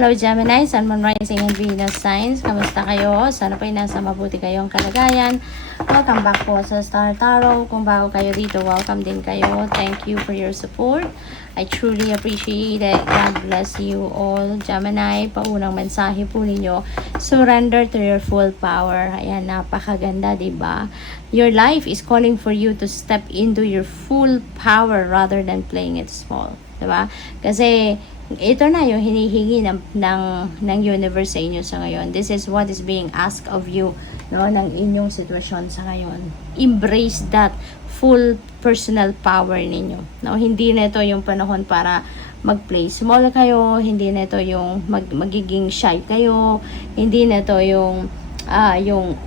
Hello Gemini, Sun, Moon, Rising, and Venus signs. Kamusta kayo? Sana po ay nasa mabuti kayong kalagayan. Welcome back po sa Star Tarot. Kung bago kayo dito, welcome din kayo. Thank you for your support. I truly appreciate it. God bless you all. Gemini, paunang mensahe po ninyo. Surrender to your full power. Ayan, napakaganda, diba? Your life is calling for you to step into your full power rather than playing it small. Diba? Kasi ito na yung hinihingi ng universe sa inyo sa ngayon. This is what is being asked of you, no, ng inyong sitwasyon sa ngayon. Embrace that full personal power ninyo. No, hindi na ito yung panahon para mag-play small kayo, hindi na ito yung magiging shy kayo, hindi na ito yung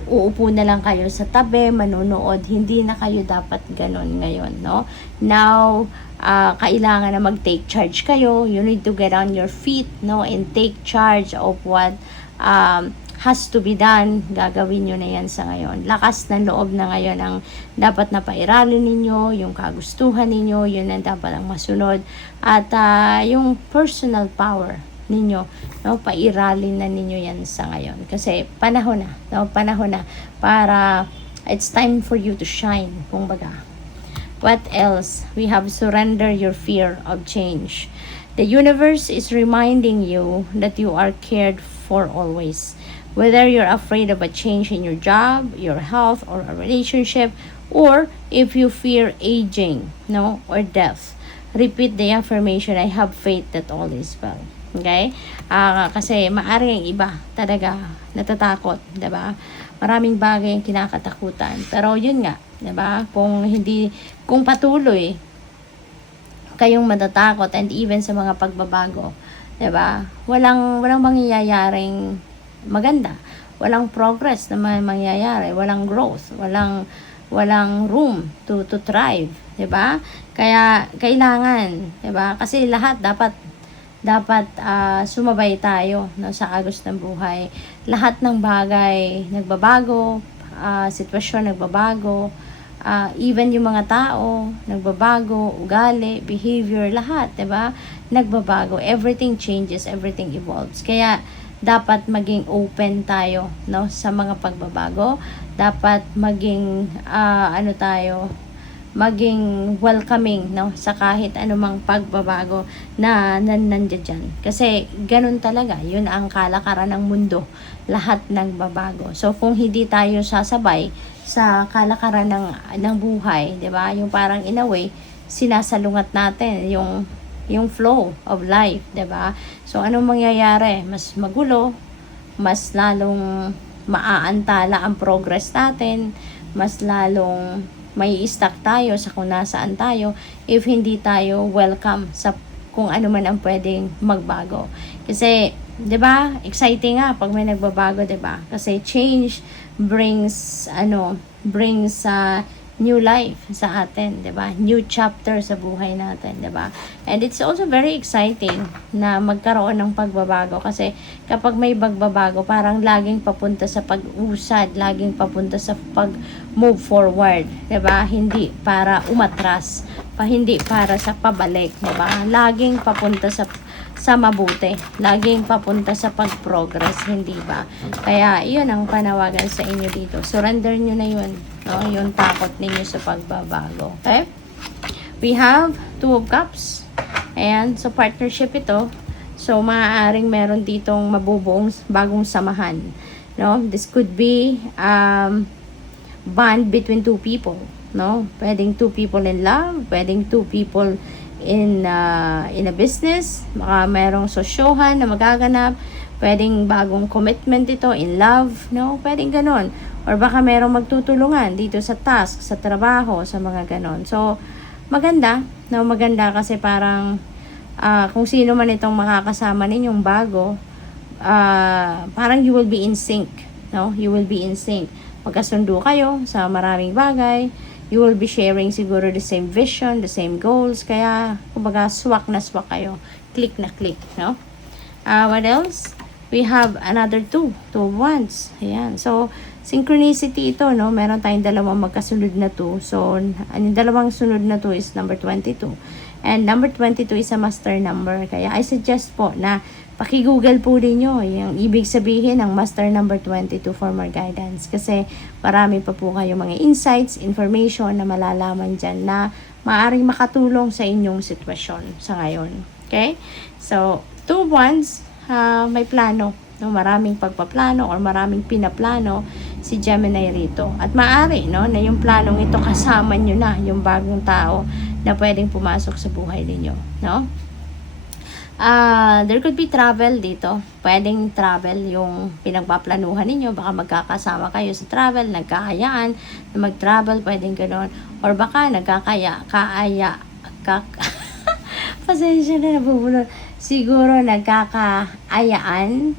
uupo na lang kayo sa tabi, manunood. Hindi na kayo dapat ganon ngayon, no? Now, kailangan na mag-take charge kayo. You need to get on your feet, no? And take charge of what has to be done. Gagawin nyo na yan sa ngayon. Lakas ng loob na ngayon ang dapat na pairalin ninyo, yung kagustuhan ninyo, yun ang dapat ang masunod. At yung personal power ninyo, no, pairalin na ninyo yan sa ngayon kasi panahon na, no, panahon na para it's time for you to shine, kumbaga. What else? We have surrender your fear of change. The universe is reminding you that you are cared for always, whether you're afraid of a change in your job, your health, or a relationship, or if you fear aging, no, or death. Repeat the affirmation, I have faith that all is well. Okay? Kasi maaari ang iba talaga natatakot, 'di ba? Maraming bagay ang kinakatakutan. Pero yun nga, 'di ba? Kung patuloy kayong matatakot and even sa mga pagbabago, 'di ba? Walang mangyayaring maganda. Walang progress na mangyayari, walang growth, walang room to thrive, 'di ba? Kaya kailangan, 'di ba? Kasi lahat dapat sumabay tayo, no, sa agos ng buhay. Lahat ng bagay nagbabago, sitwasyon nagbabago, even yung mga tao nagbabago, ugali, behavior, lahat, 'di ba? Nagbabago. Everything changes, everything evolves. Kaya dapat maging open tayo, no, sa mga pagbabago. Dapat maging maging welcoming, no, sa kahit anumang pagbabago na nandiyan dyan. Kasi ganun talaga, yun ang kalakaran ng mundo. Lahat nagbabago. So kung hindi tayo sasabay sa kalakaran ng buhay, 'di ba? Yung parang in a way sinasalungat natin yung flow of life, 'di ba? So anong mangyayari? Mas magulo, mas lalong maaantala ang progress natin, mas lalong may stuck tayo sa kung nasaan tayo if hindi tayo welcome sa kung ano man ang pwedeng magbago. Kasi, 'di ba? Exciting nga pag may nagbabago, 'di ba? Kasi change brings new life sa atin, 'di ba? New chapter sa buhay natin, 'di ba? And it's also very exciting na magkaroon ng pagbabago kasi kapag may pagbabago, parang laging papunta sa pag-usad, laging papunta sa pag-move forward, 'di ba? Hindi para umatras, hindi para sa pabalik, 'di ba? Laging papunta sa mabuti, laging papunta sa pag-progress, hindi ba? Kaya, iyon ang panawagan sa inyo dito. Surrender nyo na yun, no? Yung takot ninyo sa pagbabago. Okay? We have Two of Cups. Ayan, so partnership ito. So, maaaring meron ditong mabubuong bagong samahan. No? This could be bond between two people. No? Pwedeng two people in love, pwedeng two people in a business, baka merong sosyohan na magaganap, pwedeng bagong commitment ito in love, no? Pwedeng ganon. Or baka merong magtutulungan dito sa task, sa trabaho, sa mga ganon. So, maganda, no? Maganda kasi parang kung sino man itong makakasama ninyong bago, parang you will be in sync, no? You will be in sync. Magkasundo kayo sa maraming bagay. You will be sharing siguro the same vision, the same goals. Kaya, kumbaga, swak na swak kayo. Click na click, no? What else? We have another two of wands. Ayan. So, synchronicity ito, no? Meron tayong dalawang magkasunod na two. So, yung dalawang sunod na two is number 22. And number 22 is a master number. Kaya, I suggest po na paki-google po din nyo yung ibig sabihin ng master number 22 for more guidance. Kasi marami pa po kayo mga insights, information na malalaman dyan na maaaring makatulong sa inyong sitwasyon sa ngayon. Okay? So, 2 ones, may plano. No? Maraming pagpaplano or maraming pinaplano si Gemini rito. At maaari no, na yung planong ito kasama nyo na yung bagong tao na pwedeng pumasok sa buhay ninyo. No? There could be travel dito. Pwedeng travel yung pinagpaplanuhan ninyo. Baka magkakasama kayo sa travel, nagkakayaan na mag-travel, pwedeng gano'n. Or baka pasensya na, nabubulol. Siguro nagkakaayaan,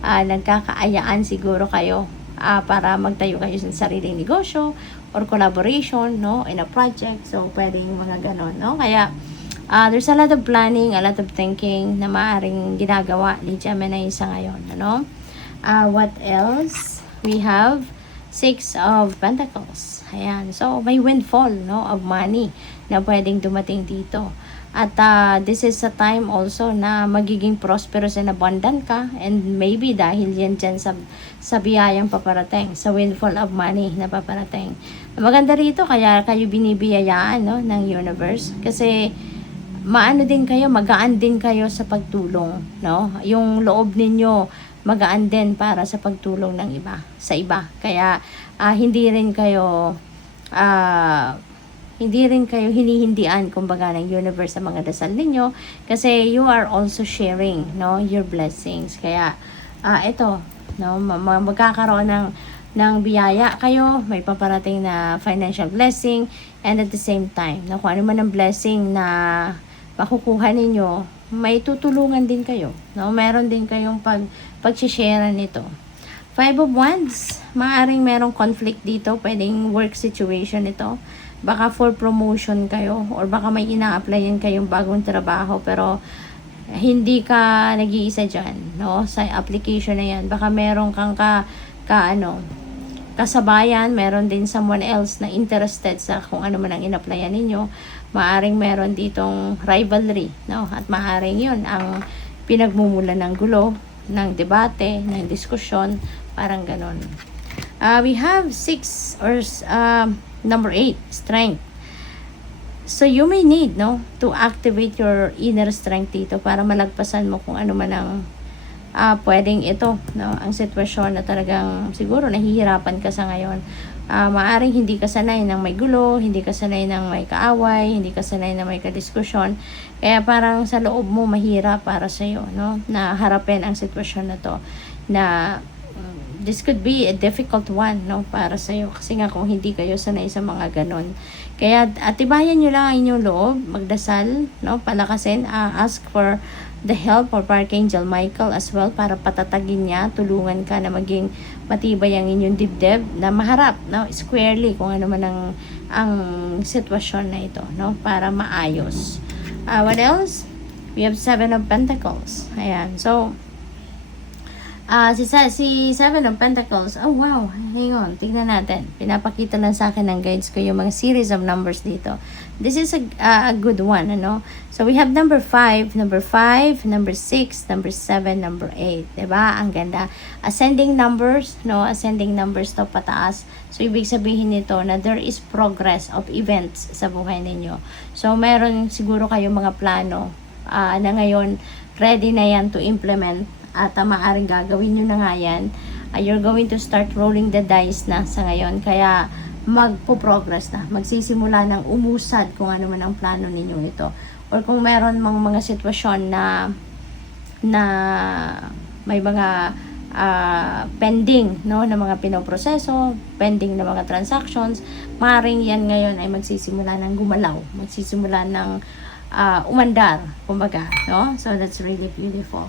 nagkakaayaan siguro kayo para magtayo kayo sa sariling negosyo or collaboration, no, in a project. So, pwedeng mga gano'n, no? Kaya, there's a lot of planning, a lot of thinking na maaaring ginagawa ni Gemini sa ngayon, ano? What else? We have 6 of Pentacles. Ayan. So, may windfall, no, of money na pwedeng dumating dito. At this is a time also na magiging prosperous and abundant ka, and maybe dahil yan dyan sa biyayang paparating, sa windfall of money na paparating. Maganda rito, kaya kayo binibiyayaan, no, ng universe. Kasi maano din kayo, magaan din kayo sa pagtulong, no? Yung loob ninyo magaan din para sa pagtulong ng iba, sa iba. Kaya hindi rin kayo hinihindian kumbaga ng universe sa mga dasal ninyo, kasi you are also sharing, no, your blessings. Kaya ito, no, magkakaroon ng biyaya kayo, may paparating na financial blessing, and at the same time, no, kung ano man ang blessing na makukuha ninyo, may tutulungan din kayo, no? Meron din kayong pag-share nito. 5 of Wands, maaring merong conflict dito, pwedeng work situation ito. Baka for promotion kayo, or baka may ina-applyan kayong bagong trabaho, pero hindi ka nag-iisa dyan, no? Sa application na yan, baka meron kang kasabayan, meron din someone else na interested sa kung ano man ang in-applyan ninyo. Maaring meron ditong rivalry, no? At maaring yun ang pinagmumulan ng gulo, ng debate, ng diskusyon, parang ganon. We have 6 or number 8, strength. So you may need, no, to activate your inner strength dito para malagpasan mo kung ano man ang pwedeng ito, no, ang sitwasyon na talagang siguro nahihirapan ka sa ngayon. Maaring hindi ka sanay ng may gulo, hindi ka sanay ng may kaaway, hindi ka sanay ng may kadiskusyon. Kaya parang sa loob mo mahirap para sa iyo, no, na harapin ang sitwasyon na to, na this could be a difficult one, no, para sa iyo, kasi nga kung hindi kayo sanay sa mga ganon. Kaya atibayan nyo lang ang inyong loob, magdasal, no, palakasin, ask for the help of Archangel Michael as well para patatagin niya, tulungan ka na maging matibay ang inyong dibdib, na maharap, no, squarely kung ano man ang sitwasyon na ito, no, para maayos. What else? We have 7 of Pentacles. Ayan. So, si 7 of Pentacles, oh wow, hang on, tignan natin. Pinapakita lang sa akin ng guides ko yung mga series of numbers dito. This is a good one, ano? So we have number 5, number 6, number 7, number 8. Diba? Ang ganda. Ascending numbers, no? Ascending numbers to pataas. So ibig sabihin nito na there is progress of events sa buhay ninyo. So meron siguro kayong mga plano na ngayon ready na yan to implement, at maaaring gagawin nyo na nga yan. You're going to start rolling the dice na sa ngayon. Kaya magpo-progress na. Magsisimula ng umusad kung ano man ang plano ninyo ito. Or kung meron mga sitwasyon na may mga pending, no, na mga pinoproseso, pending na mga transactions, maaaring yan ngayon ay magsisimula ng gumalaw. Magsisimula ng umandar, kumbaga, no? So that's really beautiful.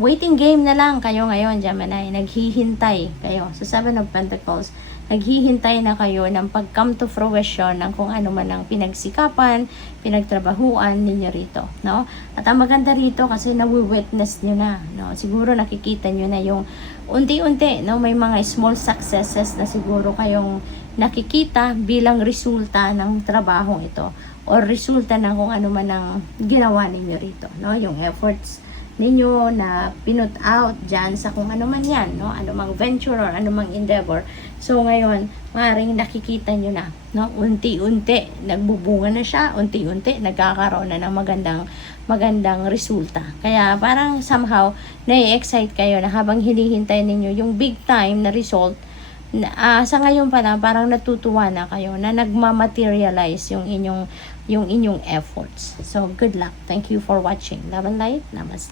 Waiting game na lang kayo ngayon, Gemini. Naghihintay kayo. Sa 7 of Pentacles, naghihintay na kayo ng pag-come to fruition ng kung ano man ang pinagsikapan, pinagtrabahuan ninyo rito, no? At ang maganda rito kasi nawi-witness nyo na, no? Siguro nakikita nyo na yung unti-unti, no? May mga small successes na siguro kayong nakikita bilang resulta ng trabahong ito. or resulta ng kung ano man ang ginawa ninyo rito, no? Yung efforts ninyo na pinut out dyan sa kung ano man yan, no? Ano mang venture or ano mang endeavor. So ngayon, maaaring nakikita nyo na, no? Unti-unti nagbubunga na siya, unti-unti nagkakaroon na ng magandang resulta. Kaya parang somehow nai-excite kayo na habang hinihintay ninyo yung big time na result, sa ngayon pa lang parang natutuwa na kayo na nagma-materialize yung inyong efforts. So good luck. Thank you for watching. Love and light. Namaste.